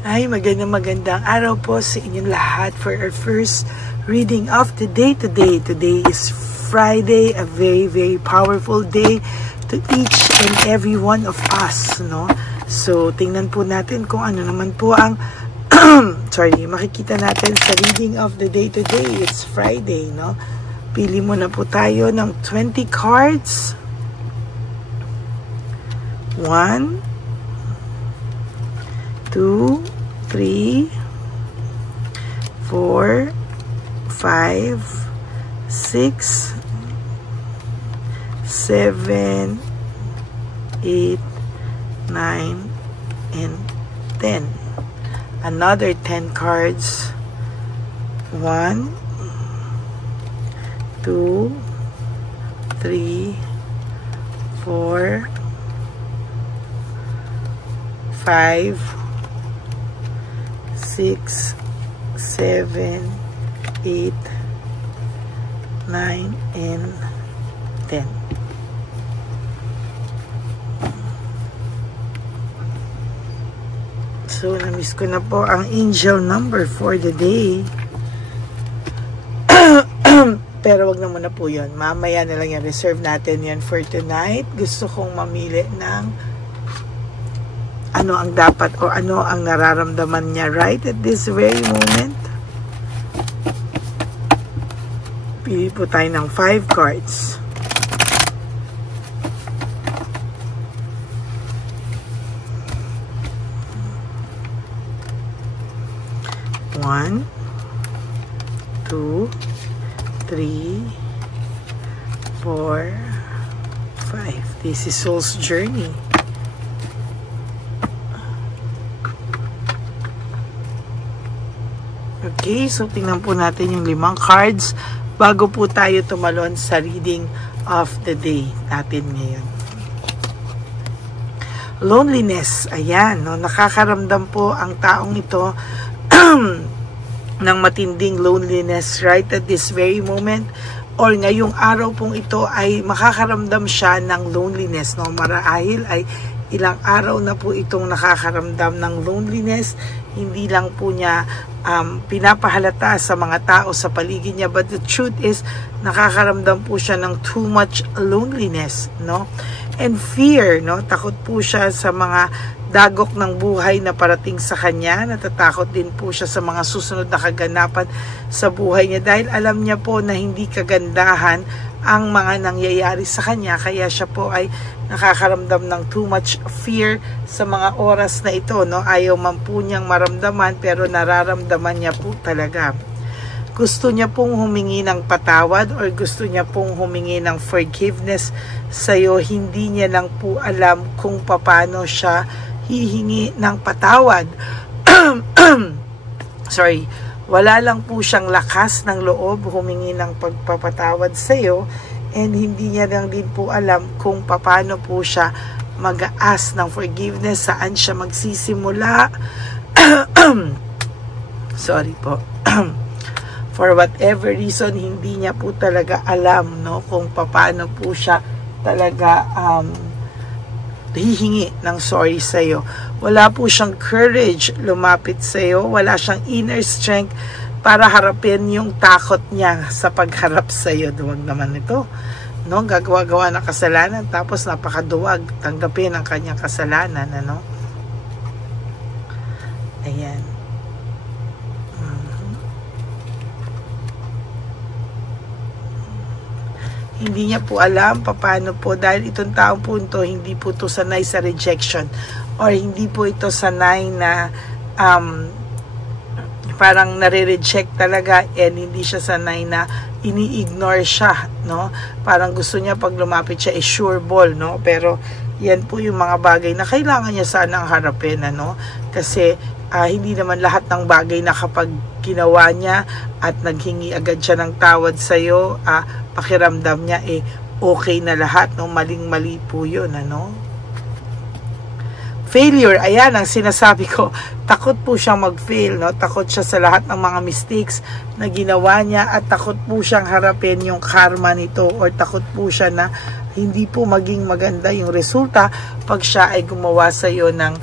Ay, magandang araw po sa inyong lahat for our first reading of the day today. Today is Friday, a very powerful day to each and every one of us, no? So, tingnan po natin kung ano naman po ang makikita natin sa reading of the day today. It's Friday, no? Pili muna po tayo ng 20 cards. 1, 2, 3, 4, 5, 6, 7, 8, 9, and 10. Another 10 cards. 1, 2, 3, 4, 5, 6, 7, 8, 9, and 10. So, na-miss ko na po ang angel number for the day. Pero wag na muna po yun. Mamaya na lang yan. Reserve natin yan for tonight. Gusto kong mamili ng ano ang dapat o ano ang nararamdaman niya right at this very moment. Pili po tayo ng 5 cards. One, 2, 3, 4, 5. This is Soul's Journey. Okay, so tingnan po natin yung 5 cards bago po tayo tumalon sa reading of the day natin ngayon. Loneliness, ayan, no? Nakakaramdam po ang taong ito ng matinding loneliness right at this very moment, or ngayong araw pong ito ay makakaramdam siya ng loneliness, no? Marahil ay ilang araw na po itong nakakaramdam ng loneliness. Hindi lang po niya pinapahalata sa mga tao sa paligid niya, but the truth is nakakaramdam po siya ng too much loneliness, no? And fear, no? Takot po siya sa mga dagok ng buhay na parating sa kanya. Natatakot din po siya sa mga susunod na kaganapan sa buhay niya dahil alam niya po na hindi kagandahan ang mga nangyayari sa kanya, kaya siya po ay nakakaramdam ng too much fear sa mga oras na ito, no? Ayaw man po niyang maramdaman pero nararamdaman niya po talaga. Gusto niya pong humingi ng patawad or gusto niya pong humingi ng forgiveness sa'yo. Hindi niya lang po alam kung paano siya hihingi ng patawad. Wala lang po siyang lakas ng loob humingi ng pagpapatawad sa iyo, and hindi niya lang din po alam kung paano po siya mag-ask ng forgiveness, saan siya magsisimula. Sorry po. For whatever reason, hindi niya po talaga alam, no, kung paano po siya talaga hihingi ng sorry sa iyo. Wala po siyang courage lumapit sa iyo. Wala siyang inner strength para harapin yung takot niya sa pagharap sa iyo. Duwag naman ito, no? Gagawa-gawa ng kasalanan tapos napakaduwag tanggapin ang kanyang kasalanan, ano? Ayan. Hindi niya po alam paano po, dahil itong taong po ito, hindi po ito sanay sa rejection, or hindi po ito sanay na parang nare-reject talaga, and hindi siya sanay na ini-ignore siya, no? Parang gusto niya pag lumapit siya sure ball, no? Pero yan po yung mga bagay na kailangan niya sanang harapin, ano? Kasi hindi naman lahat ng bagay na kapag ginawa niya at naghingi agad siya ng tawad sa iyo, pakiramdam niya okay na lahat, no? Maling-mali po yun, ano? Failure, ayan ang sinasabi ko. Takot po siyang mag-fail, no? Takot siya sa lahat ng mga mistakes na ginawa niya, at takot po siyang harapin yung karma nito, or takot po siya na hindi po maging maganda yung resulta pag siya ay gumawa sa iyo ng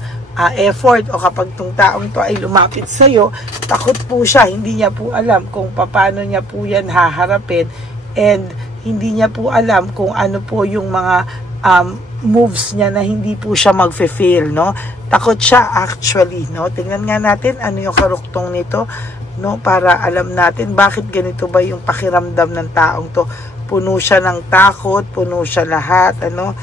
effort, o kapag tong taong to ay lumapit sa'yo, takot po siya, hindi niya po alam kung paano niya po yan haharapin, and hindi niya po alam kung ano po yung mga moves niya na hindi po siya magfe-fail, no? Takot siya actually, no? Tingnan nga natin ano yung karuktong nito, no, para alam natin bakit ganito ba yung pakiramdam ng taong to. Puno siya ng takot, puno siya lahat, ano,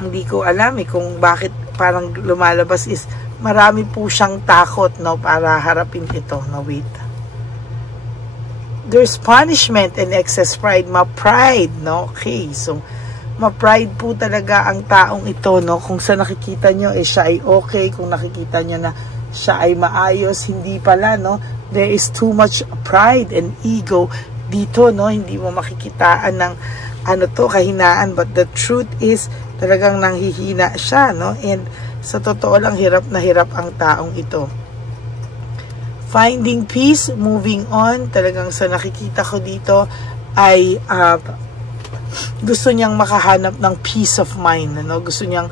hindi ko alam kung bakit parang lumalabas is marami po siyang takot, no, para harapin ito, no, wait. There's punishment and excess pride, ma-pride, no, okay, so ma-pride po talaga ang taong ito, no, kung sa nakikita nyo, siya ay okay, kung nakikita nyo na siya ay maayos, hindi pala, no, there is too much pride and ego dito, no, hindi mo makikitaan ng ano to, kahinaan, but the truth is, talagang nanghihina siya, no, and sa totoo lang, hirap na hirap ang taong ito. Finding peace, moving on, talagang sa nakikita ko dito, ay, gusto niyang makahanap ng peace of mind, no, gusto niyang,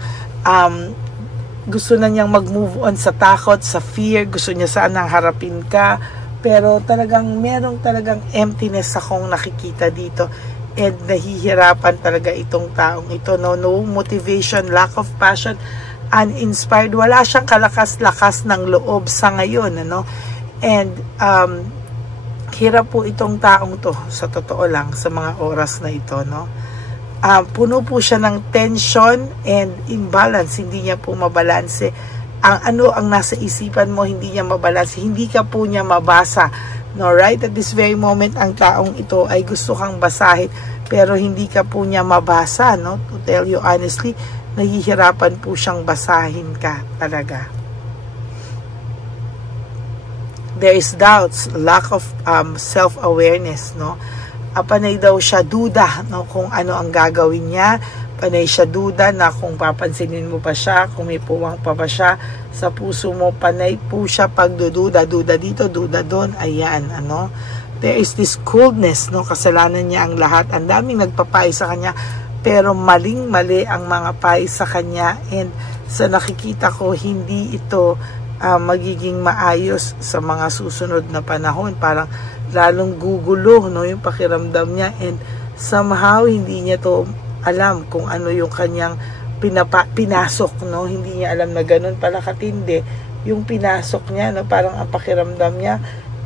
gusto na niyang mag-move on sa takot, sa fear, gusto niya sanang harapin ka, pero talagang merong talagang emptiness akong nakikita dito, and nahihirapan talaga itong taong ito, no, no motivation, lack of passion, uninspired, wala siyang kalakas-lakas ng loob sa ngayon, ano, and hirap po itong taong to, sa totoo lang, sa mga oras na ito, no. Puno po siya ng tension and imbalance, hindi niya po mabalanse. Ang nasa isipan mo, hindi niya mabalanse, hindi ka po niya mabasa, no, right? At this very moment, ang taong ito ay gusto kang basahin, pero hindi ka po niya mabasa, no? To tell you honestly, nahihirapan po siyang basahin ka talaga. There is doubts, lack of self-awareness, no? Panay daw siya duda, no, kung ano ang gagawin niya. Panay siya duda na kung papansinin mo pa siya, kung may puwang pa ba siya sa puso mo. Panay po siya pagdududa, duda dito, duda doon. Ayan, ano. There is this coldness, no, kasalanan niya ang lahat. Ang daming nagpapayo sa kanya, pero maling-mali ang mga payo sa kanya, and sa nakikita ko, hindi ito magiging maayos sa mga susunod na panahon. Parang lalong gugulo, no, yung pakiramdam niya, and somehow hindi niya to alam kung ano yung kanyang pinasok, no, hindi niya alam na ganun pala katindi yung pinasok niya, no, parang ang pakiramdam niya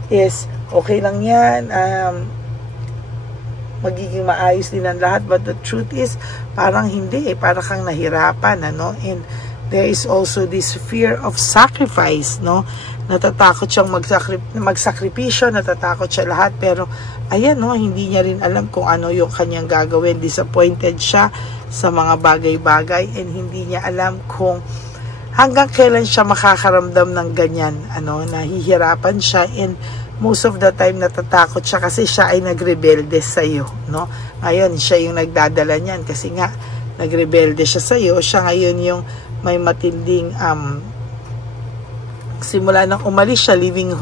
is okay lang yan, magiging maayos din ang lahat, but the truth is parang hindi, parang kang nahirapan, ano, and there is also this fear of sacrifice, no, natatakot siyang magsakripisyo, natatakot siya lahat, pero ayan, no, hindi niya rin alam kung ano yung kanyang gagawin. Disappointed siya sa mga bagay-bagay, and hindi niya alam kung hanggang kailan siya makakaramdam ng ganyan, ano, nahihirapan siya, and most of the time natatakot siya kasi siya ay nagrebelde sa iyo, no. Ngayon siya yung nagdadala niyan kasi nga nagrebelde siya sa iyo, siya ngayon yung may matinding simula nang umalis siya, leaving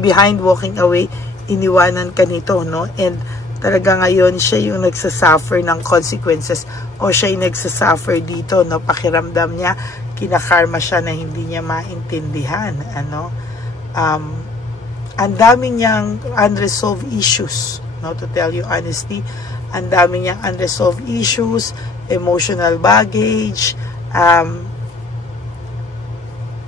behind, walking away, iniwanan ka nito, no, and talaga ngayon siya yung nagsasuffer ng consequences, o siya yung nagsasuffer dito, no, pakiramdam niya, kinakarma siya na hindi niya maintindihan, ano, ang dami niyang unresolved issues, no, to tell you honestly, ang dami niyang unresolved issues, emotional baggage,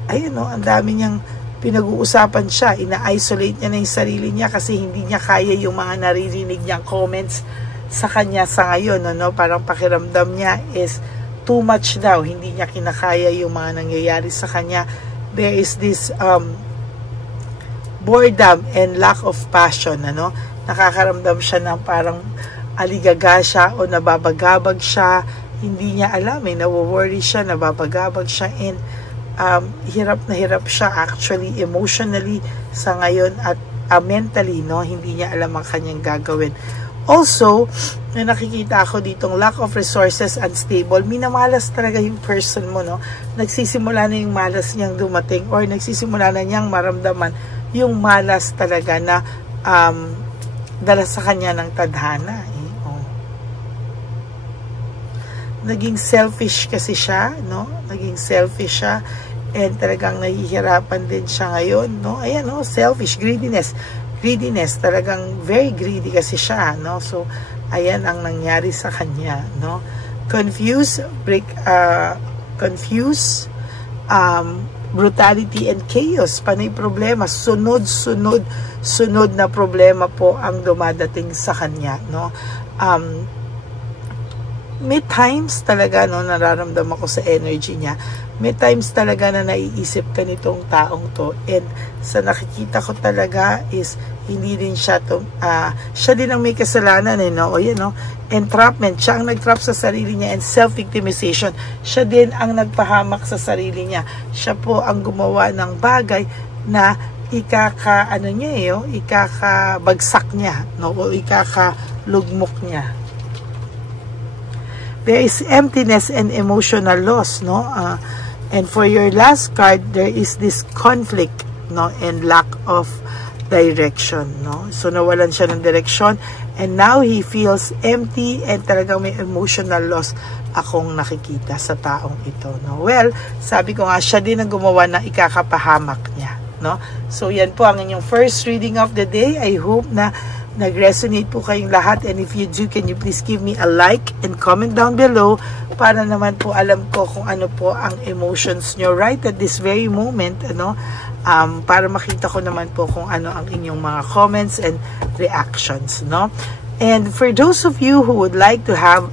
ayun, no, ang dami niyang pinag-uusapan siya, ina-isolate niya na yung sarili niya kasi hindi niya kaya yung mga naririnig niyang comments sa kanya sa ngayon, no, parang pakiramdam niya is too much daw, hindi niya kinakaya yung mga nangyayari sa kanya. There is this boredom and lack of passion, ano, nakakaramdam siya ng parang aligaga siya o nababagabag siya, hindi niya alam, nawo-worry siya, nababagabag siya, and hirap na hirap siya actually emotionally sa ngayon, at mentally, no, hindi niya alam ang kanyang gagawin. Also, na nakikita ako ditong lack of resources, unstable, minamalas talaga yung person mo, no, nagsisimula na yung malas niyang dumating, or nagsisimula na niyang maramdaman yung malas talaga na dala sa kanya ng tadhana, naging selfish kasi siya, no? Naging selfish siya, and talagang nahihirapan din siya ngayon, no? Ayan, no? Selfish, greediness, talagang very greedy kasi siya, no? So, ayan ang nangyari sa kanya, no? Confused, brutality and chaos, panay problema, sunod na problema po ang dumadating sa kanya, no? May times talaga, no, nararamdaman ko sa energy niya, may times talaga na naiisip ka nitong taong to, and sa nakikita ko talaga is hindi din siya siya din ang may kasalanan, no? O yan, no? Entrapment, siya ang nag-trap sa sarili niya, and self-victimization, siya din ang nagpahamak sa sarili niya. Siya po ang gumawa ng bagay na ikakabagsak niya, no? O ikakalugmok niya. There is emptiness and emotional loss, no? And for your last card, there is this conflict, no? And lack of direction, no? So nawalan siya ng direction, and now he feels empty, and talagang may emotional loss akong nakikita sa taong ito, no? Well, sabi ko nga, siya din ang gumawa ng ikakapahamak niya, no? So yan po ang inyong first reading of the day. I hope na nag-resonate po kayong lahat, and if you do, can you please give me a like and comment down below para naman po alam ko kung ano po ang emotions nyo right at this very moment, ano, para makita ko naman po kung ano ang inyong mga comments and reactions, no? And for those of you who would like to have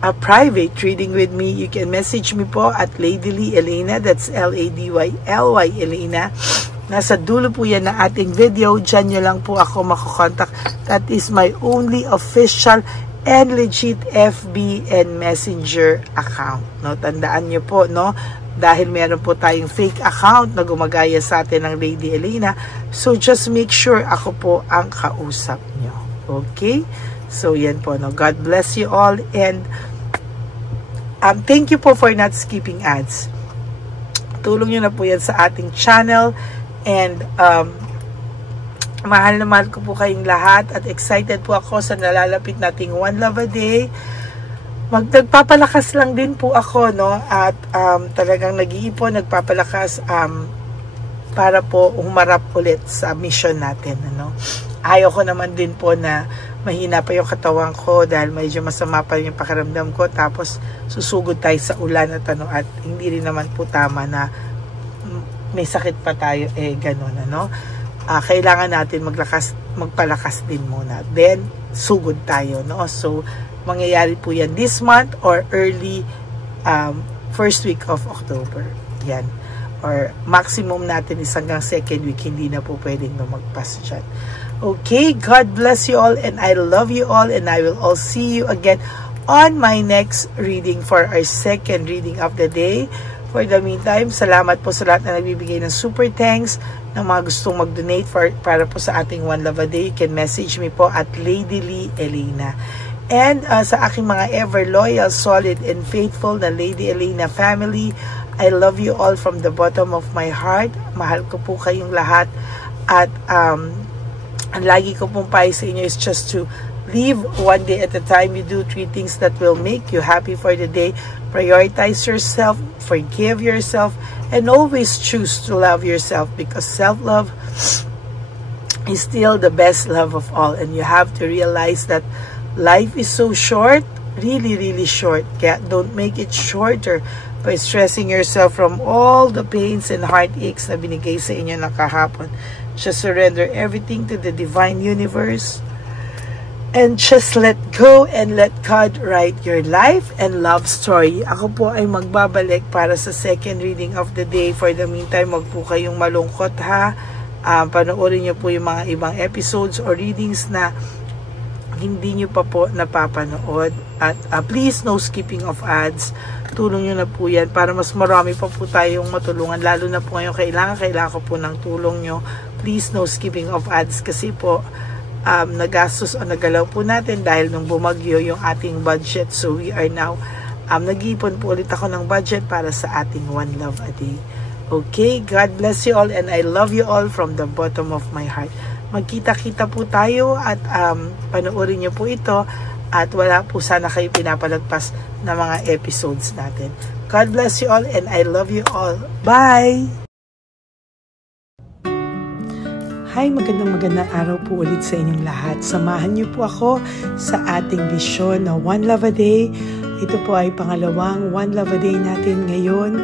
a private reading with me, you can message me po at Ladyly Elena, that's L-A-D-Y-L-Y Elena. Nasa dulo po yan na ating video. Diyan nyo lang po ako makukontak. That is my only official and legit FB and Messenger account, no? Tandaan nyo po, no? Dahil meron po tayong fake account na gumagaya sa atin ng Lady Elena. So, just make sure ako po ang kausap nyo. Okay? So, yan po, no? God bless you all, and thank you po for not skipping ads. Tulong nyo na po yan sa ating channel. And mahal na mahal ko po kayong lahat, at excited po ako sa nalalapit nating One Love a Day. Nagpapalakas lang din po ako, no? At talagang nag-iipon, nagpapalakas para po humarap ulit sa mission natin, ano? Ayaw ko naman din po na mahina pa yung katawan ko dahil medyo masama pa yung pakiramdam ko, tapos susugod tayo sa ulan at ano, at hindi rin naman po tama na may sakit pa tayo, ganun, ano? Kailangan natin magpalakas din muna, then sugod tayo, no? So mangyayari po yan this month or early first week of October, yan, or maximum natin is hanggang second week, hindi na po pwedeng lumagpas dyan. Okay, God bless you all, and I love you all, and I will all see you again on my next reading for our second reading of the day. For the meantime, salamat po sa lahat na nagbibigay ng super thanks, ng mga gustong mag-donate para po sa ating One Love a Day. You can message me po at Ladyly Elena. And sa aking mga ever loyal, solid, and faithful na Lady Elena family, I love you all from the bottom of my heart. Mahal ko po kayong lahat. At ang lagi ko pong payo sa inyo is just to live one day at a time. You do 3 things that will make you happy for the day. Prioritize yourself, forgive yourself, and always choose to love yourself, because self-love is still the best love of all. And you have to realize that life is so short, really, really short. Don't make it shorter by stressing yourself from all the pains and heartaches na binigay sa inyo na kahapon. Just surrender everything to the divine universe. And just let go and let God write your life and love story. Ako po ay magbabalik para sa second reading of the day. For the meantime, wag po kayong malungkot, ha. Panoorin nyo po yung mga ibang episodes or readings na hindi nyo pa po napapanood. At please, no skipping of ads. Tulong nyo na po yan para mas marami pa po tayong matulungan. Lalo na po ngayon, kailangan ko po ng tulong nyo. Please, no skipping of ads, kasi po nagastos o nagalaw po natin dahil nung bumagyo yung ating budget. So we are now nag-iipon po ulit ako ng budget para sa ating One Love a Day. Okay, God bless you all, and I love you all from the bottom of my heart. Magkita-kita po tayo, at panoorin nyo po ito at wala po sana kayo pinapalagpas na mga episodes natin. God bless you all and I love you all. Bye! Hi, magandang araw po ulit sa inyong lahat. Samahan niyo po ako sa ating vision na One Love a Day. Ito po ay pangalawang One Love a Day natin ngayon.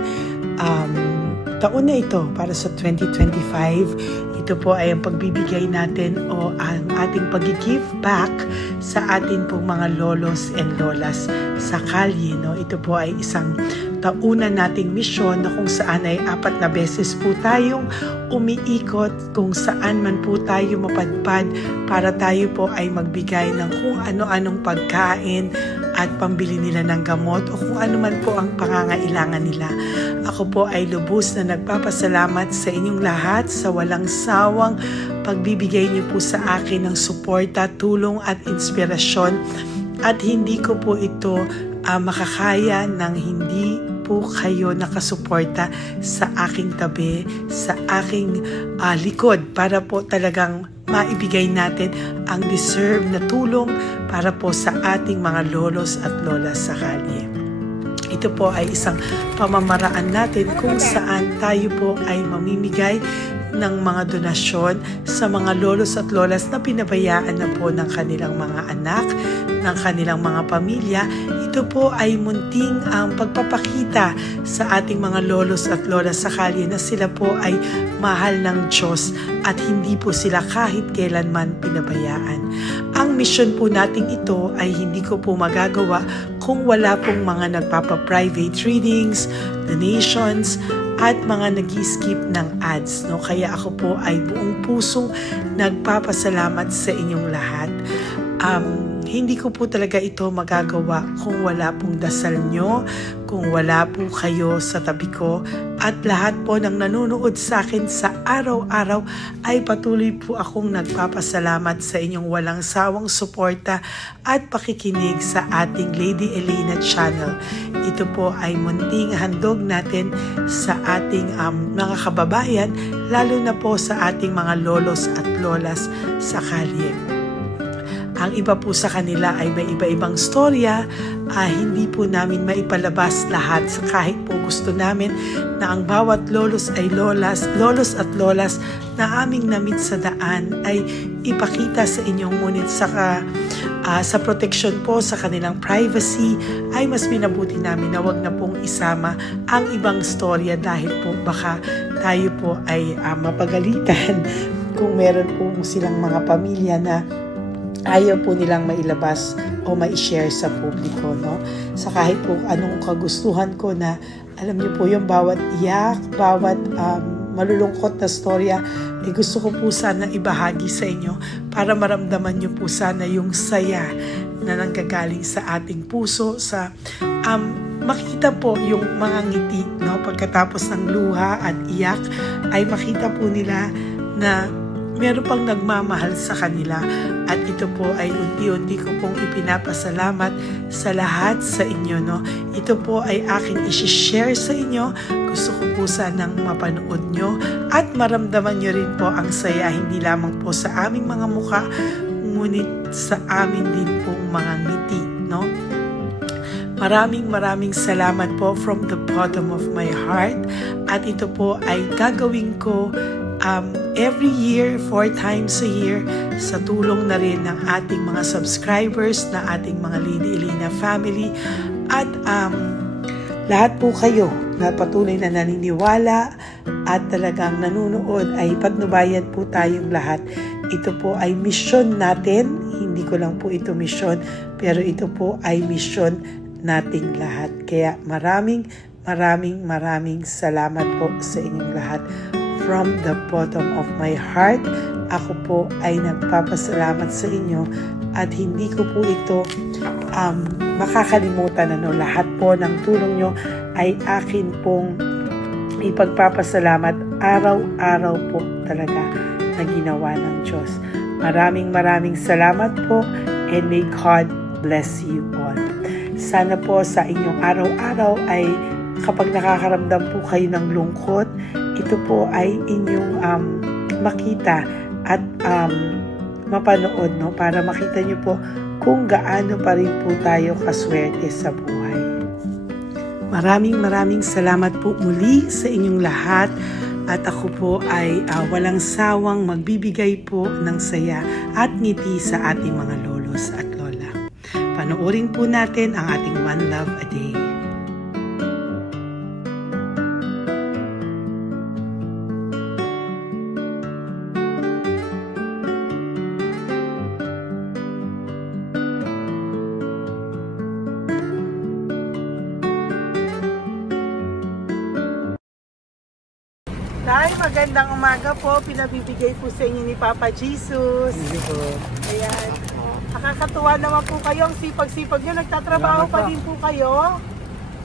Taon na ito para sa 2025. Ito po ay ang pagbibigay natin o ang ating pag-give back sa atin pong mga lolos and lolas sa kalye. No? Ito po ay isang taunan nating misyon na kung saan ay 4 na beses po tayong umiikot kung saan man po tayo mapadpad para tayo po ay magbigay ng kung ano-anong pagkain at pambili nila ng gamot o kung ano man po ang pangangailangan nila. Ako po ay lubos na nagpapasalamat sa inyong lahat sa walang sawang pagbibigay niyo po sa akin ng suporta, tulong at inspirasyon, at hindi ko po ito makakaya ng hindi po kayo nakasuporta sa aking tabi, sa aking likod para po talagang maibigay natin ang deserve na tulong para po sa ating mga lolos at lolas sa kalye. Ito po ay isang pamamaraan natin kung saan tayo po ay mamimigay ng mga donasyon sa mga lolos at lolas na pinabayaan na po ng kanilang mga anak, ng kanilang mga pamilya. Ito po ay munting ang pagpapakita sa ating mga lolos at lolas sa kalye na sila po ay mahal ng Diyos at hindi po sila kahit kailanman pinabayaan. Ang mission po nating ito ay hindi ko po magagawa kung wala pong mga nagpapa-private readings, donations, at mga nag-skip ng ads. No? Kaya ako po ay buong pusong nagpapasalamat sa inyong lahat. Hindi ko po talaga ito magagawa kung wala pong dasal nyo, kung wala po kayo sa tabi ko, at lahat po ng nanonood sa akin sa araw-araw ay patuloy po akong nagpapasalamat sa inyong walang sawang suporta at pakikinig sa ating Lady Elena channel. Ito po ay munting handog natin sa ating mga kababayan, lalo na po sa ating mga lolos at lolas sa kalye. Ang iba po sa kanila ay may iba-ibang storya, hindi po namin maipalabas lahat sa kahit po gusto namin na ang bawat lolos at lolas na aming namit sa daan ay ipakita sa inyong, ngunit sa protection po sa kanilang privacy ay mas minabuti namin na wag na pong isama ang ibang storya dahil po baka tayo po ay mapagalitan kung meron po silang mga pamilya na ayaw po nilang mailabas o ma-share sa publiko, no? Sa kahit po anong kagustuhan ko na, alam niyo po yung bawat iyak, bawat malulungkot na storya, gusto ko po sana ibahagi sa inyo para maramdaman niyo po sana yung saya na nanggagaling sa ating puso, sa makita po yung mga ngiti, no? Pagkatapos ng luha at iyak ay makita po nila na meron pang nagmamahal sa kanila, at ito po ay unti-unti ko pong ipinapasalamat sa lahat sa inyo, no? Ito po ay aking isi-share sa inyo. Gusto ko po sanang mapanood nyo at maramdaman nyo rin po ang saya, hindi lamang po sa aming mga mukha, ngunit sa amin din pong mga ngiti, no? Maraming salamat po from the bottom of my heart, at ito po ay gagawin ko every year, 4 times a year, sa tulong na rin ng ating mga subscribers, na ating mga Lady Elena family, at lahat po kayo na patuloy na naniniwala at talagang nanonood, ay patnubayan po tayong lahat. Ito po ay mission natin, hindi ko lang po ito mission, pero ito po ay mission nating lahat. Kaya maraming salamat po sa inyong lahat. From the bottom of my heart, ako po ay nagpapasalamat sa inyo, at hindi ko po ito makakalimutan. Lahat po ng tulong nyo ay akin pong ipagpapasalamat araw-araw po talaga na ginawa ng Diyos. Maraming salamat po, and may God bless you all. Sana po sa inyong araw-araw ay kapag nakakaramdam po kayo ng lungkot, ito po ay inyong makita at mapanood, no? Para makita nyo po kung gaano pa rin po tayo kaswerte sa buhay. Maraming salamat po muli sa inyong lahat at ako po ay walang sawang magbibigay po ng saya at ngiti sa ating mga lolos at lola. Panoorin po natin ang ating One Love a Day. Nay, magandang umaga po. Pinabibigay po sa inyo ni Papa Jesus. Hindi po. Ayan. Nakakatuwa naman po kayo. Ang sipag-sipag nyo. Nagtatrabaho pa din po kayo.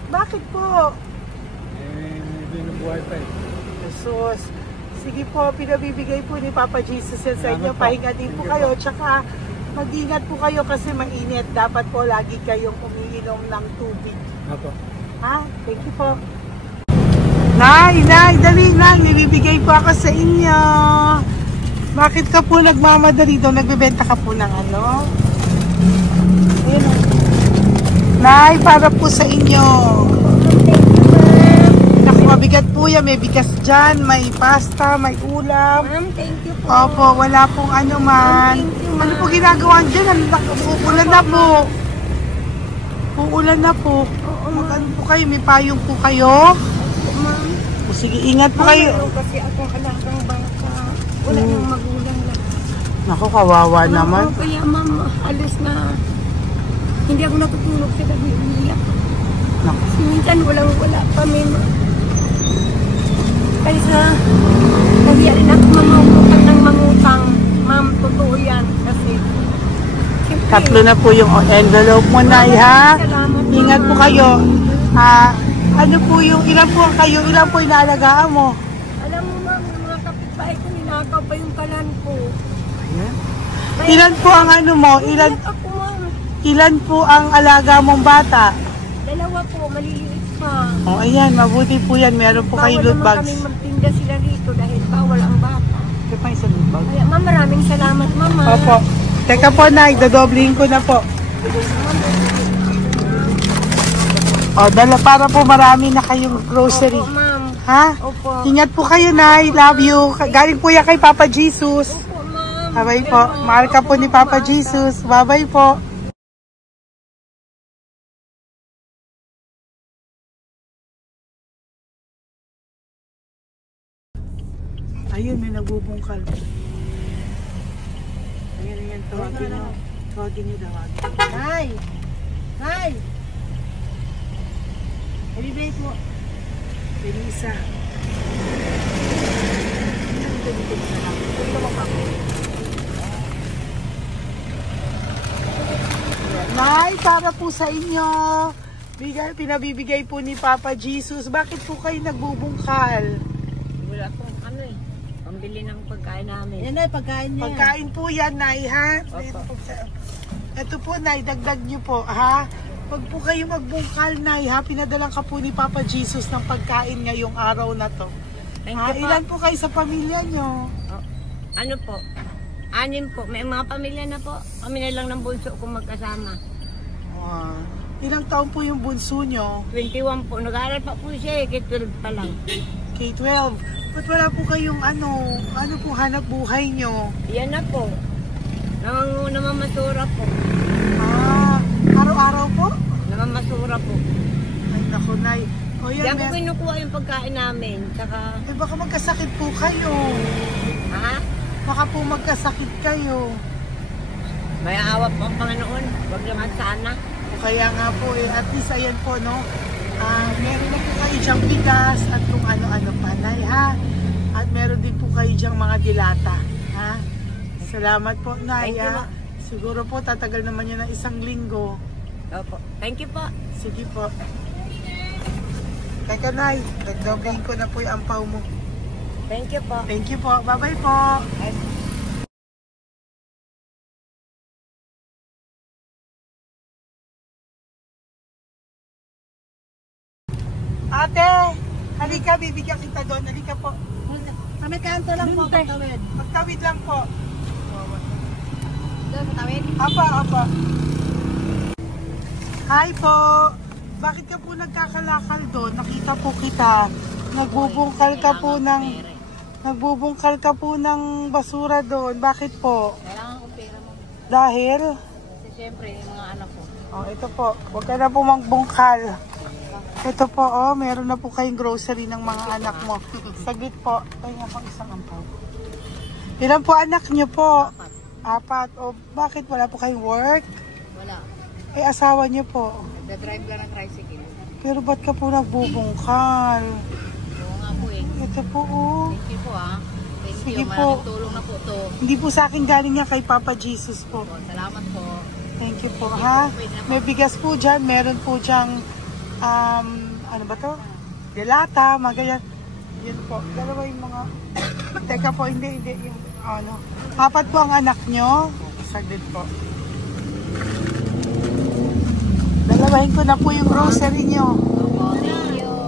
Bakit po? Binubuhay pa eh. Jesus. Sige po, pinabibigay po ni Papa Jesus yan sa inyo. Pahinga din po kayo. Tsaka mag-ingat po kayo kasi mainit. Dapat po lagi kayong umiinom ng tubig. Apo. Ha? Thank you po. Nay, dali na. Nilibigay po ako sa inyo. Bakit ka po nagmamadali daw? Nagbebenta ka po ng ano? Ayun. Nay, para po sa inyo. Naku, mabigat po yan. May bigas dyan, may pasta, may ulam. Ma'am, thank you po. Opo, wala pong ano man. Ano po ginagawa dyan? Uulan na po. Uulan na po. Mag-ano po kayo? May payong po kayo? Ma'am. O sige, ingat po kayo. Kasi akong anak ng bangka. Wala nang magulang lang. Naku, kawawa naman. Kaya ma'am, alis na. Hindi ako natutulog sa gabi. Umiyak. Naku. Minsan wala kami. Kaysa, nahiya rin ako mamangutang ng mangutang. Ma'am, totoo yan. Kasi, siyempre, 3 na po yung envelope mo, Nay, ha? salamat, Ingat po ma'am. kayo. Ano po yung, ilan po kayo, ilan po inaalagaan mo? Alam mo ma'am, yung mga kapitbahay ko, ninakaw pa yung kalan ko. Ayan. Ilan po ang ano mo? Ilan, Umiyak ako ma'am. ilan po ang alaga mong bata? 2 po, maliliit pa. O, ayan, mabuti po yan. Meron po kayo loot Bawal naman bags. kami magtinda sila rito dahil bawal ang bata. Ito pa isa loot bag. Kaya ma'am, maraming salamat mama. Opo. Teka po, Nay, dodoblihin ko na po. O, dala para po marami na kayong grocery. Opo ma'am. Ha? Opo. Ingat po kayo, Nay. Love you. Galing po yan kay Papa Jesus. Opo ma'am. Bye-bye po. Mahal ka po ni Papa Jesus. Bye-bye po. Ayun, may nagbubungkal. Ayan, tawagin nyo. Tawagin nyo daw. Hi! Hi! Ibibigay po. Elisa. Nay, para po sa inyo. Pinabibigay po ni Papa Jesus. Bakit po kayo nagbubungkal? Wala po pambili ng pagkain namin. Yan ay pagkain niya. Pagkain po yan, Nay, ha? Ito po, Nay, dagdag nyo po, ha? Pag po kayo magbungkal, Nay, ha? Pinadalang ka po ni Papa Jesus ng pagkain ngayong araw na to. Thank Ha? you po. Ilan po kayo sa pamilya nyo? Ano po? 6 po. May mga pamilya na po. Kami na lang ng bunso kung magkasama. Ilang taon po yung bunso nyo? 21 po. Nag-aaral pa po siya eh. K-12 pa lang. K-12. Ba't wala po kayong ano po hanap buhay nyo? Yan na po. Namamasura po. Araw-araw po? Namamasura po. Ay, naku, Nay. O yan, Diyan ko kinukuha yung pagkain namin. Tsaka, baka magkasakit po kayo. ha? Baka po magkasakit kayo. May awa po ang Panginoon. Huwag naman sana. O kaya nga po at least ayan po, no? Meron na po kayo diyang bigas at kung ano-ano pa, Nay, ha? At meron din po kayo diyang mga dilata, ha? Salamat po, Nay, Thank you, ha? Siguro po tatagal naman yun ng 1 linggo. Opo. Thank you po. Sige po. Teka, Nay, nagdobling ko na po yung ampaw mo. Thank you po. Thank you po. Bye-bye po. Ate, halika, bibigyan kita doon. Halika po. Sa may kanto lang po, pagtawid. Magtawid lang po. Doon sa tawid? Apa. Hi po! Bakit ka po nagkakalakal doon? Nakita po kita. Nagbubungkal ka po ng basura doon. Bakit po? Kailangan ko pera mo. Dahil? Kasi syempre, yung mga anak ko. Oh, ito po. Huwag ka na po magbungkal. Ito po, oh. Meron na po kayong grocery ng mga anak mo. Saglit po. Tayo ako isang ampaw. Ilan po anak niyo po? 4. O, bakit wala po kayong work? Wala. Eh, asawa niyo po. Nagda-drive ka ng tricycle. Pero ba't ka po nagbubungkal? Oo nga po eh. Ito po, oh. Thank you po ah. Thank Sige you. po. Maraming tulong na po to. Hindi po sa akin galing yan kay Papa Jesus po. Po, salamat po. Thank you po, ha? May bigas po dyan. Meron po dyang, ano ba to? Delata, mga ganyan. Yun po. Dalawa yung mga, teka po, hindi, yung, ano. 4 po ang anak nyo. Saglit po. Dalawahin ko na po yung grocery nyo.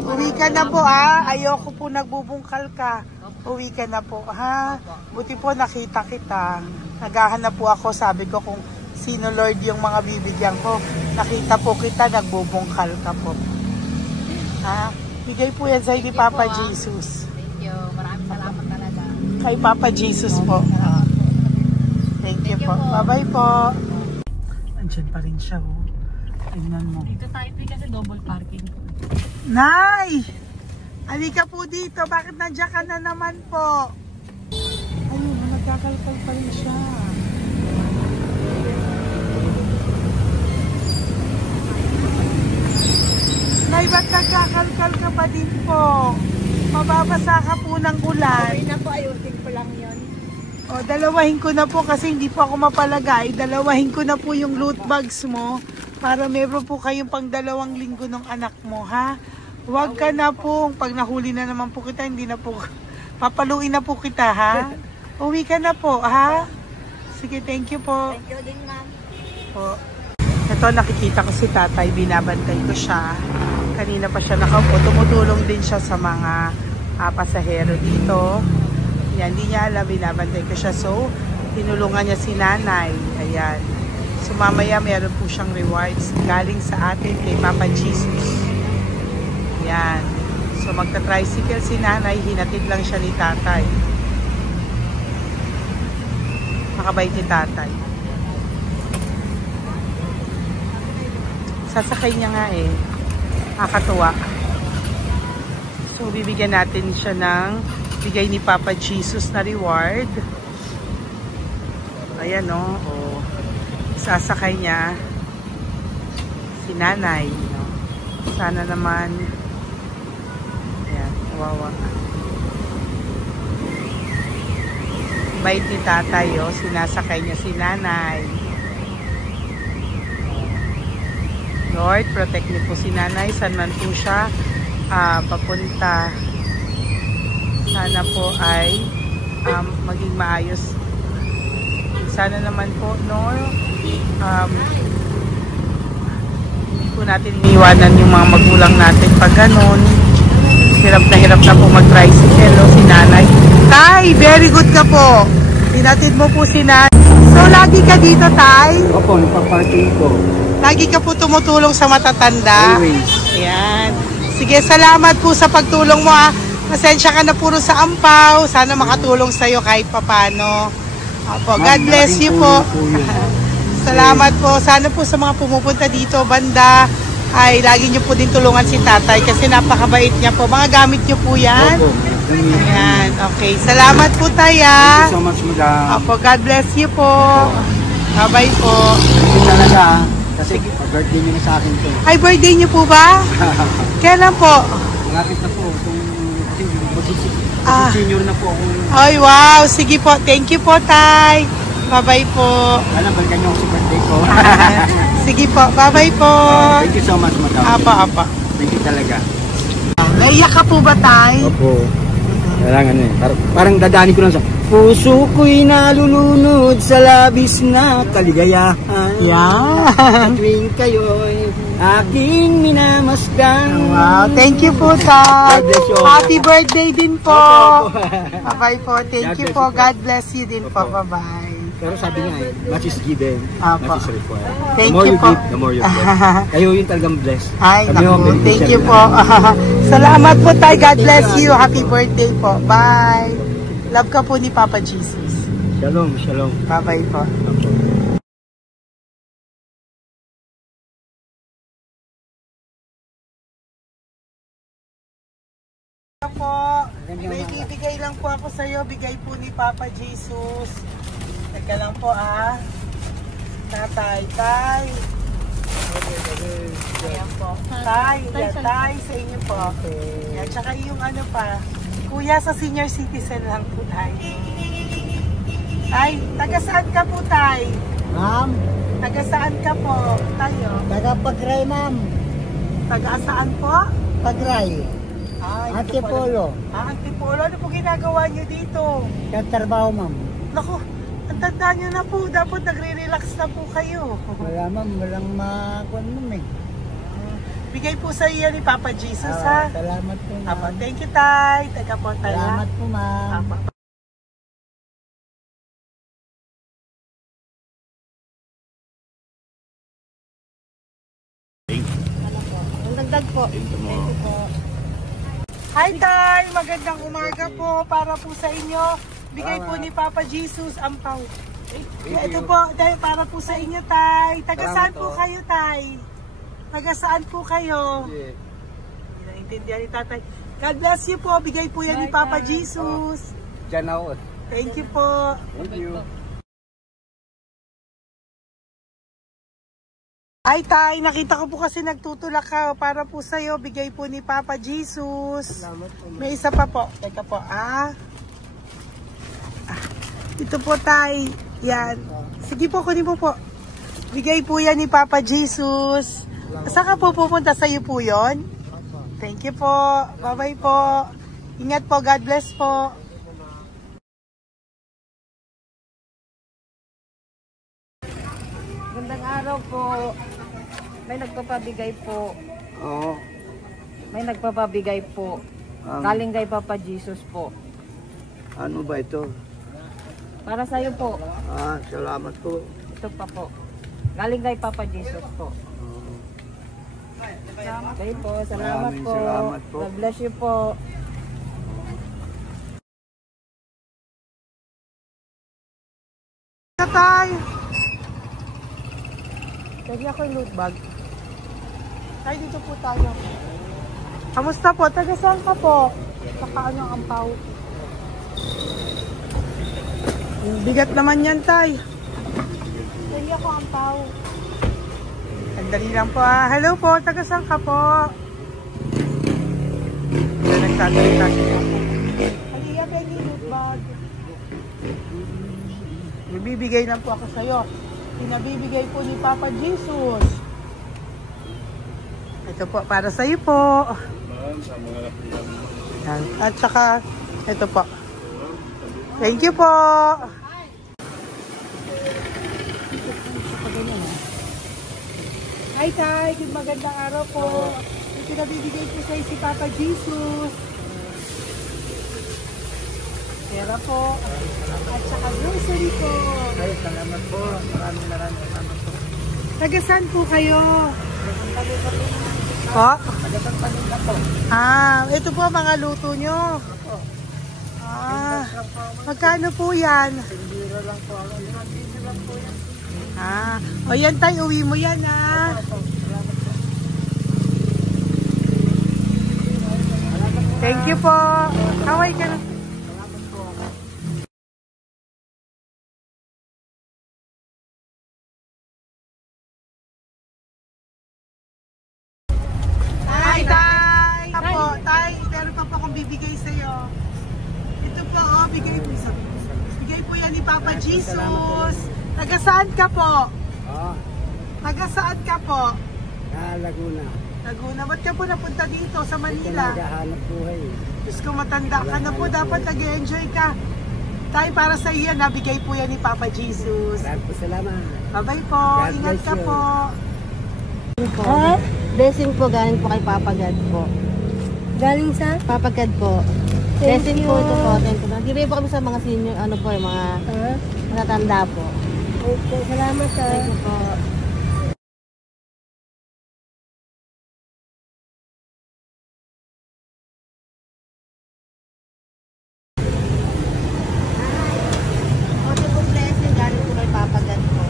Uwi ka na po, ha? Ayoko po nagbubungkal ka. Uwi ka na po, ha? Buti po nakita kita. Naghahanap po ako, sabi ko kung sino Lord yung mga bibigyan ko. Nakita po kita, nagbubungkal ka po. Ha? Bigay po yan sa ni Papa Jesus. Thank you. Maraming salamat talaga. Kay Papa Jesus po. Thank you po. Bye-bye po. Andyan pa rin siya, oh. Tingnan mo. Dito tayo kasi double parking. Nay! Halika po dito. Bakit nandiyan ka na naman po? Ayun, nagkakalkal pa rin siya. Nay, ba't nagkakalkal ka pa din po? Mababasa ka po ng ulan. Okay na po, ayusin ko lang yun. O, dalawahin ko na po kasi hindi po ako mapalagay. Dalawahin ko na po yung loot bags mo para meron po kayong pang 2 linggo ng anak mo, ha? Huwag ka na po. Pag nahuli na naman po kita, hindi na po, papaluin na po kita, ha? Uwi ka na po, ha? Sige, thank you po. Thank you din, ma'am. Po. Ito, nakikita ko si tatay, binabantay ko siya. Kanina pa siya nakaupo. Tumutulong din siya sa mga pasahero dito. Yan, hindi niya alam, binabantay ko siya. So, tinulungan niya si nanay. Ayan. So, mamaya meron po siyang rewards galing sa atin kay Papa Jesus. Ayan. So, magta-tricycle si nanay. Hinatid lang siya ni tatay. Makabait ni tatay. Sasakay niya nga eh. Nakakatuwa. So, bibigyan natin siya ng bigay ni Papa Jesus na reward. Ayan o. Oh. Sasakay niya si nanay. No? Sana naman ayan, kawawa. Bait ni tatay o. Sinasakay niya si nanay. Lord, protect niyo po si nanay. Saan man po siya papunta. Sana po ay maging maayos. Sana naman po, no, hindi po natin iniwanan yung mga magulang natin pag ganun. Hirap na po mag-tricycle, no, si nanay. Tay, very good ka po. Tinatid mo po si nanay. So, lagi ka dito, Tay? Opo, nagpa-parking ko. Lagi ka po tumutulong sa matatanda. Always. Ayan. Sige, salamat po sa pagtulong mo, ha. Pasensya ka na puro sa ampaw. Sana makatulong sa'yo kahit papano. Opo, God bless you po. Salamat po. Sana po sa mga pumupunta dito, banda, ay lagi niyo po din tulungan si tatay kasi napakabait niya po. Mga gamit niyo po yan. Opo. Ayan, okay. Salamat po tayo. Thank you so much, madam. Opo, God bless you po. Bye-bye po. Ito talaga, kasi birthday niyo na sa akin to. Ay, birthday niyo po ba? Kailan po? Malapit na po. Kasi senior na po ako. Ay, wow. Sige po. Thank you po, Tay. Bye-bye po. Alam, balikan niyo ako sa birthday ko. Sige po. Bye-bye po. Thank you so much, madam. Apa. Thank you talaga. Naiyak ka po ba, Tay? Opo. Kailangan eh. Parang dadaanin ko lang sa puso ko'y nalulunod sa labis na kaligayahan. Yan. Tuwing kayo'y aking minamasdan. Wow. Thank you po, Tay. God bless you. Happy birthday din po. Opo. Bye-bye po. Thank you po. God bless you din po. Bye-bye. Pero sabi nga much is given, Apo. much is required. Thank The more you you po. give, the more you bless. Kayo yung talagang blessed. Ay, Kami yung naku, thank beneficiary you na. po. Salamat po tayo. God bless you. Happy birthday po. Bye. Love ka po ni Papa Jesus. Shalom, shalom. Bye-bye po. Po, may bibigay lang po ako sa iyo, bigay po ni Papa Jesus. Teka lang po Tatay, tay. Ayan po. Tay, tay sa inyo po. Yan, tsaka yung ano pa, kuya sa senior citizen lang po tay. Tay, taga saan ka po tay? Ma'am, Taga saan ka po tayo? taga Pagray, ma'am. Taga saan po? Pagray. Antipolo. Antipolo, ano po ginagawa nyo dito? Katrabaho, ma'am. Naku, ang tanda nyo na po, dapat nagre-relax na po kayo. Wala, ma'am. Walang makuan, ma'am eh. Bigay po sa iyo ni Papa Jesus, ha? Salamat po, ma'am. Apo, thank you, tay. Taga po tayo. Salamat po, ma'am. Apo. Ang dagdag po. Thank you po. Hi, tay. Magandang umaga po para po sa inyo. Bigay po ni Papa Jesus ang pang. Ito po, tay, para po sa inyo, tay. Taga saan po kayo, tay? Taga saan po kayo? Hindi naintindihan ni tatay. God bless you po. Bigay po yan ni Papa Jesus. Diyan ako. Thank you po. Thank you. Ay, tay, nakita ko po kasi nagtutulak ka para po sa'yo. Bigay po ni Papa Jesus. May isa pa po. Teka po, Ito po, tay. Yan. Sige po, kunin mo po. Bigay po yan ni Papa Jesus. Saan ka po pupunta? Sa'yo po yun? Thank you po. Bye-bye po. Ingat po. God bless po. Gandang araw po. May nagpapabigay po. Oo. May nagpapabigay po. Galing kay Papa Jesus po. Ano ba ito? Para sa'yo po. Salamat po. Ito pa po. Galing kay Papa Jesus po. Okay po. Salamat Maraming po. salamat po. God bless you po. Tay. Lagi ako yung loot bag. Tay, dito po tayo. Kamusta po? Taga saan ka po? Saka ano ang ampaw? Bigat naman yan, tay. Lagi ako ang ampaw. Sandali lang po, Hello po, taga saan ka po? Nagsasalita siya. Halika, Peggy, loot bag. Bibigay lang po ako sa'yo. Pinabibigay po ni Papa Jesus. Ito po, para sa'yo po. At saka, ito po. Thank you po. Hi, tay. Good magandang araw po. Yung pinabibigay po sa'yo si Papa Jesus. Pera po. At saka grocery po. Ay, salamat po. Maraming salamat po. Taga saan po kayo? Po? Ito po mga luto nyo. Magkano po yan? Biro lang po. Biro lang po yan. O yan tayo, uwi mo yan Thank you po. Kaway ka na. Tay, meron pa po akong bibigay sa'yo. Ito po, bigay po yan ni Papa Jesus. Taga saan ka po? Taga saan ka po? Laguna. Laguna. Ba't ka po napunta dito sa Manila? Naghahanap buhay. Diyos ko, matanda ka na po. Dapat nag-enjoy ka. Tay, para sa iyo, nabigay po yan ni Papa Jesus. Maraming po salamat. Bye-bye po. God Ingat bless ka you. po. Blessing po galing po kay Papa God po. Galing sa? Papa God po. Blessing po ito po. Thank you. Bibigyan po kami sa mga senior, ano po, yung mga matatanda po. Okay, salamat ha. Thank you po. Okay po, blessing. Galing po kay Papa God po.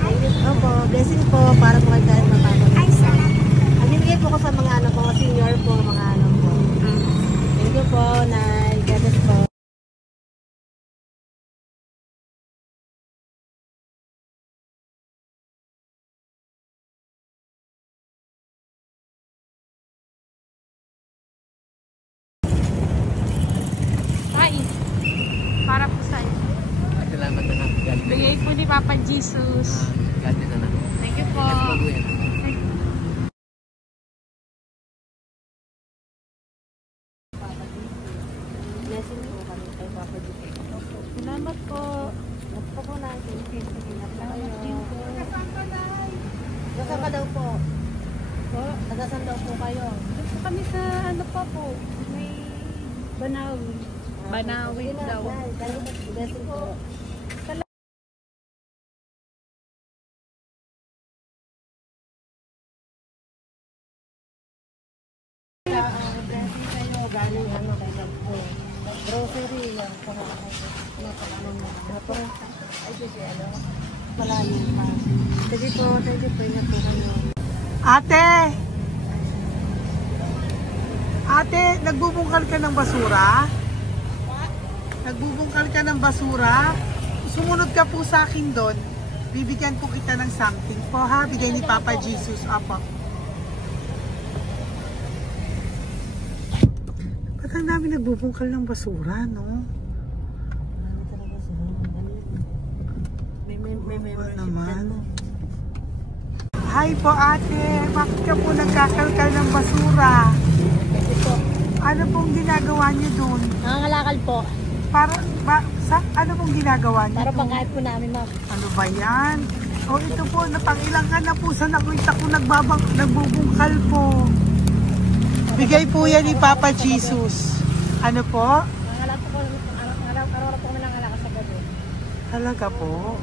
Thank you po. Blessing po para po kay galing ng Papa God. Ay, salamat. Ang bibigyan po ko sa mga ano po, senior po, mga ano po. Thank you po, Nay. God bless po. Para po sa iyo. Salamat na lang. Bigay po ni Papa Jesus. God na lang. Thank you po. Blessing po kami kay Papa Jesus. Salamat po. Ito po natin. Ingat na kayo. Nasaan ka daw po? Nasaan daw po kayo? Gusto kami sa ano pa po. May Banawi. Banawi daw. Blessing po. Blessing kayo. Galing ano kayo po. Grocery. Yung ay, sige, ano? Malalim pa. Sige po, thank you po. Ingat po kayo. Ate! Ate, nagbubungkal ka ng basura? Nagbubungkal ka ng basura? Sumunod ka po sa akin doon. Bibigyan po kita ng something po ha. Bigay ni Papa Jesus. Apo. Ba't ang dami nagbubungkal ng basura, no? May Ano membership naman? dyan, no? Hi po ate. Bakit ka po nagkakalkal ng basura? Ano pong ginagawa niyo doon? Nangangalakal po. Ano pong ginagawa niyo Para doon? pangkait po namin, ma'am. Ano ba yan? O ito po, napangilang ka na po sa nakita ko nagbubungkal po. Bigay po yan ni Papa Jesus. Ano po? Nangangalakal po araw-araw po kami nangangalakal sa gabi. Talaga po?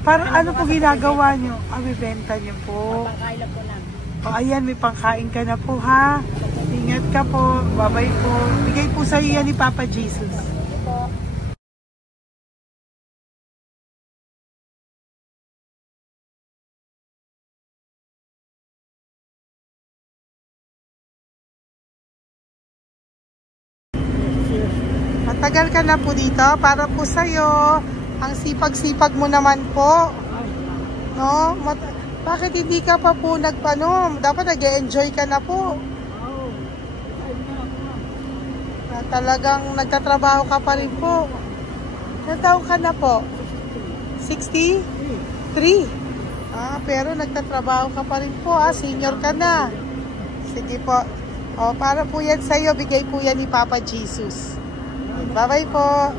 Para ano po ginagawa niyo? Bibenta niyo po. Pangkain lang po namin. O ayan, may pangkain ka na po ha. Ingat ka po. Bye-bye po. Bigay po sa iyo yan ni Papa Jesus. Po. Matagal ka na po dito. Para po sa iyo. Ang sipag-sipag mo naman po. No? Bakit hindi ka pa po nagpano? Dapat nag-enjoy ka na po. Talagang nagtatrabaho ka pa rin po. Ilang taon ka na po? 63? Pero nagtatrabaho ka pa rin po. Senior ka na. Sige po. Para po yan sa'yo. Bigay po yan ni Papa Jesus. Bye-bye po.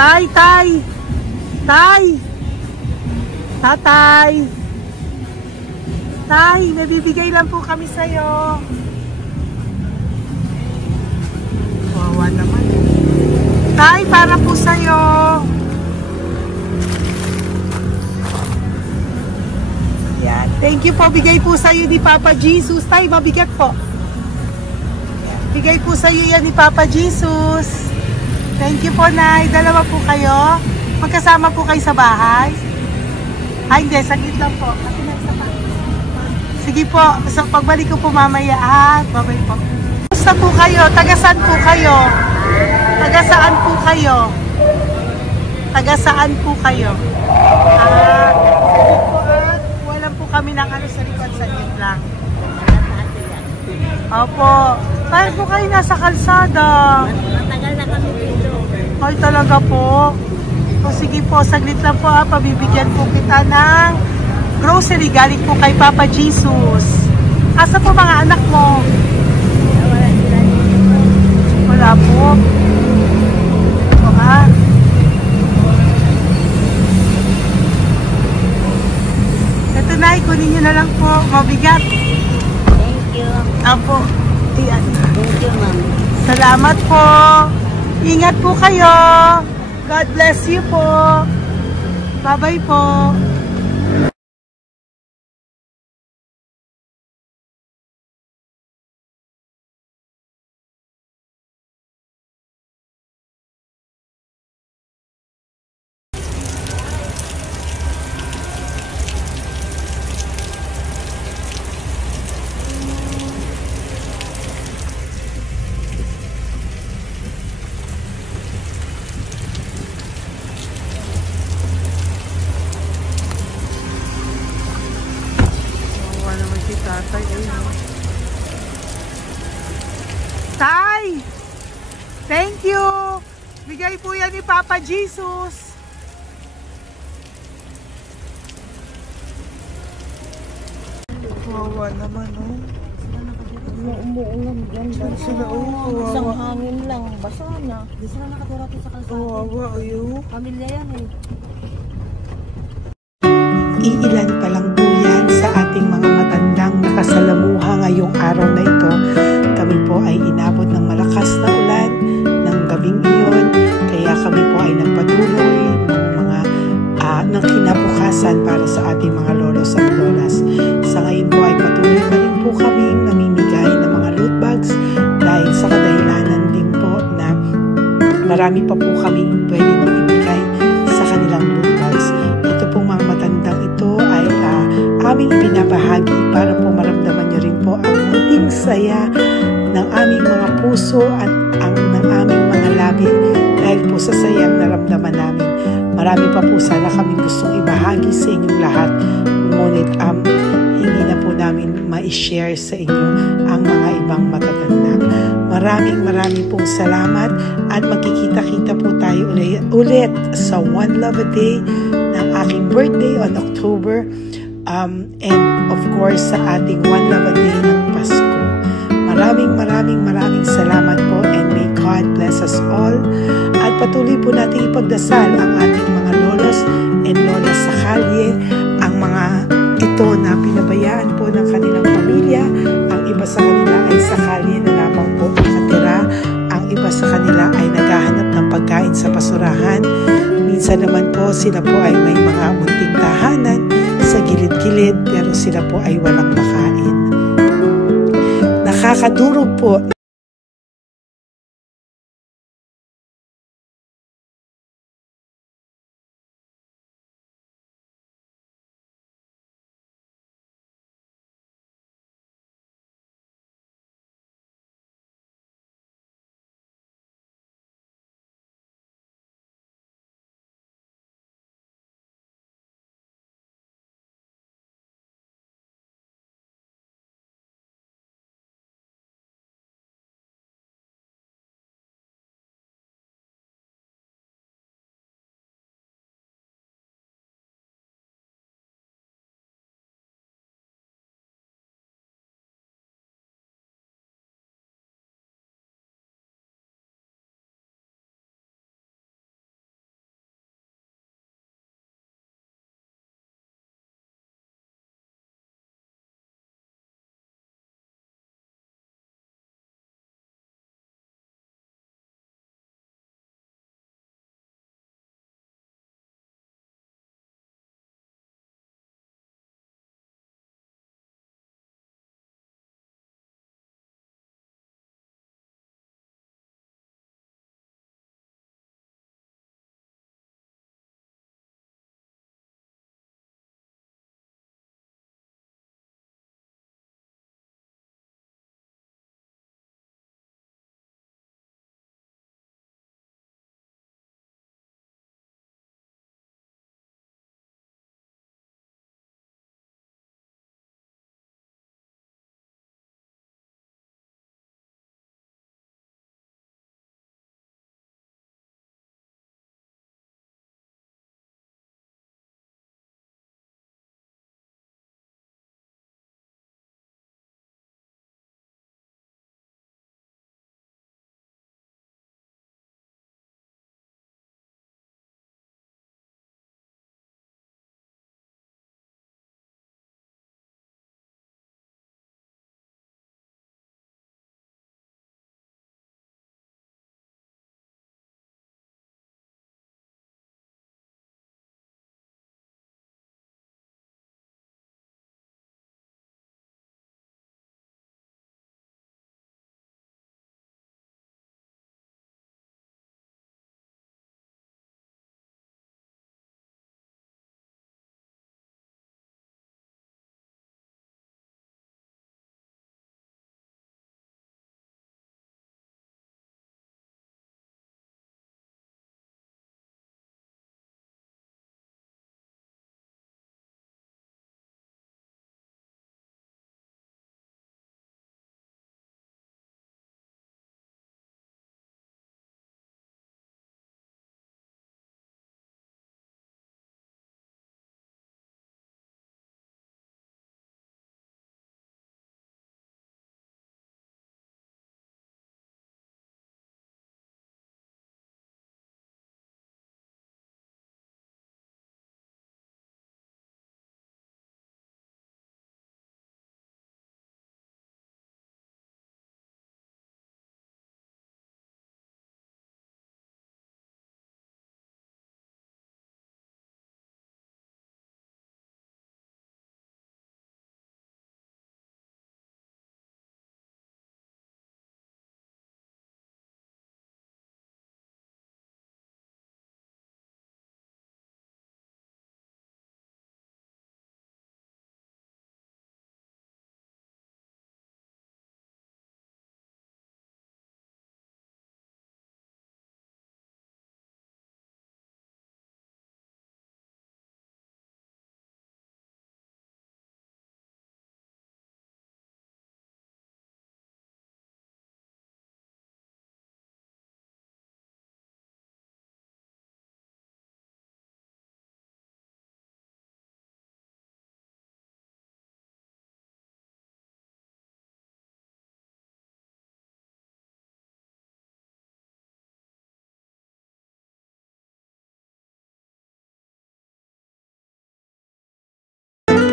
Tay! Tatay! Tay, nabibigay lang po kami sa'yo. Wawa naman. Tay, para po sa'yo. Yan. Thank you po. Bigay po sa'yo ni Papa Jesus. Tay, mabigat po. Bigay po sa'yo yan ni Papa Jesus. Thank you po, Nay. Dalawa po kayo. Magkasama po kayo sa bahay. Hindi. Saglit lang po. Sige po. So, pagbalik ko po mamaya. Bye-bye po. Basta po kayo? Taga-saan po kayo? Taga-saan po kayo? Taga-saan po kayo? Sige po at walang po kami ng ano sa likod. Saglit lang. Opo. Bakit po kayo nasa kalsada? Matagal na kami dito. Ay, talaga po. O sige po, saglit lang po pabibigyan po kita ng grocery galing po kay Papa Jesus. Asa po mga anak mo? Wala po. O nga. kunin nyo na lang po. Mabigat. Thank you. Apo. Iyan. Thank you, ma'am. Salamat po. Ingat po kayo. God bless you po. Bye-bye po. Si tatay, Tay! Thank you! Bigay po yan ni Papa Jesus. Kawawa naman, oh. Umuulan dyan. Sila, oh, Isang kawawa. hangin lang. Basa na. Di sila nakatira sa kalsada. Kawawa, oh. Pamilya yan eh. Iilan pa lang po yan sa ating mga matandang nakasalamuha ngayong araw na ito. Kami po ay inabot ng malakas na ulan ng gabing iyon. Kaya kami po ay nagpatuloy ng kinabukasan para sa ating mga lolos at lolas. Sa ngayon po ay patuloy pa rin po kami namimigay ng mga loot bags dahil sa kadahilanan din po na marami pa po kami pwedeng ibigay sa kanilang loot bags. Ito pong mga matandang ito ay aming pinabahagi para po maramdaman nyo rin po ang munting saya ng aming mga puso at ng aming mga labi dahil po sa sayang naramdaman namin. Marami pa po sana kaming gustong ibahagi sa inyong lahat, ngunit hindi na po namin ma-share sa inyo ang mga ibang matatanda. Maraming pong salamat at magkikita-kita po tayo ulit sa One Love a Day ng aking birthday on October and of course sa ating One Love a Day ng Pasko. Maraming salamat po and may God bless us all. At patuloy po natin ipagdasal ang ating mga lolos and lolas sa kalye, ang mga ito na pinabayaan po ng kanilang pamilya. Ang iba sa kanila ay sa kalye na lamang po nakatira. Ang iba sa kanila ay naghahanap ng pagkain sa basurahan. Minsan naman po sila po ay may mga munting tahanan sa gilid-gilid pero sila po ay walang makain. Nakakadurog po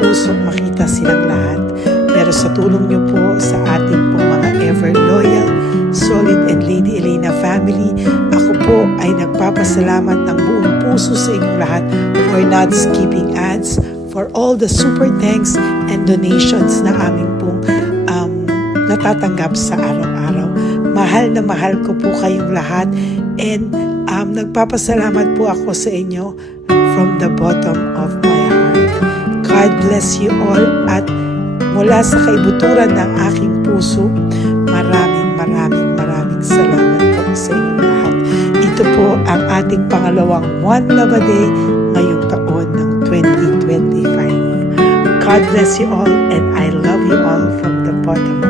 pusong makita silang lahat. Pero sa tulong niyo po sa ating pong mga ever loyal, Solid and Lady Elena family, ako po ay nagpapasalamat ng buong puso sa inyong lahat for not skipping ads, for all the super thanks and donations na aming pong natatanggap sa araw-araw. Mahal na mahal ko po kayong lahat, and nagpapasalamat po ako sa inyo from the bottom of my heart. God bless you all, at mula sa kaibuturan ng aking puso, maraming salamat po sa inyong lahat. Ito po ang ating pangalawang One Love a Day ngayong taon ng 2025. God bless you all, and I love you all from the bottom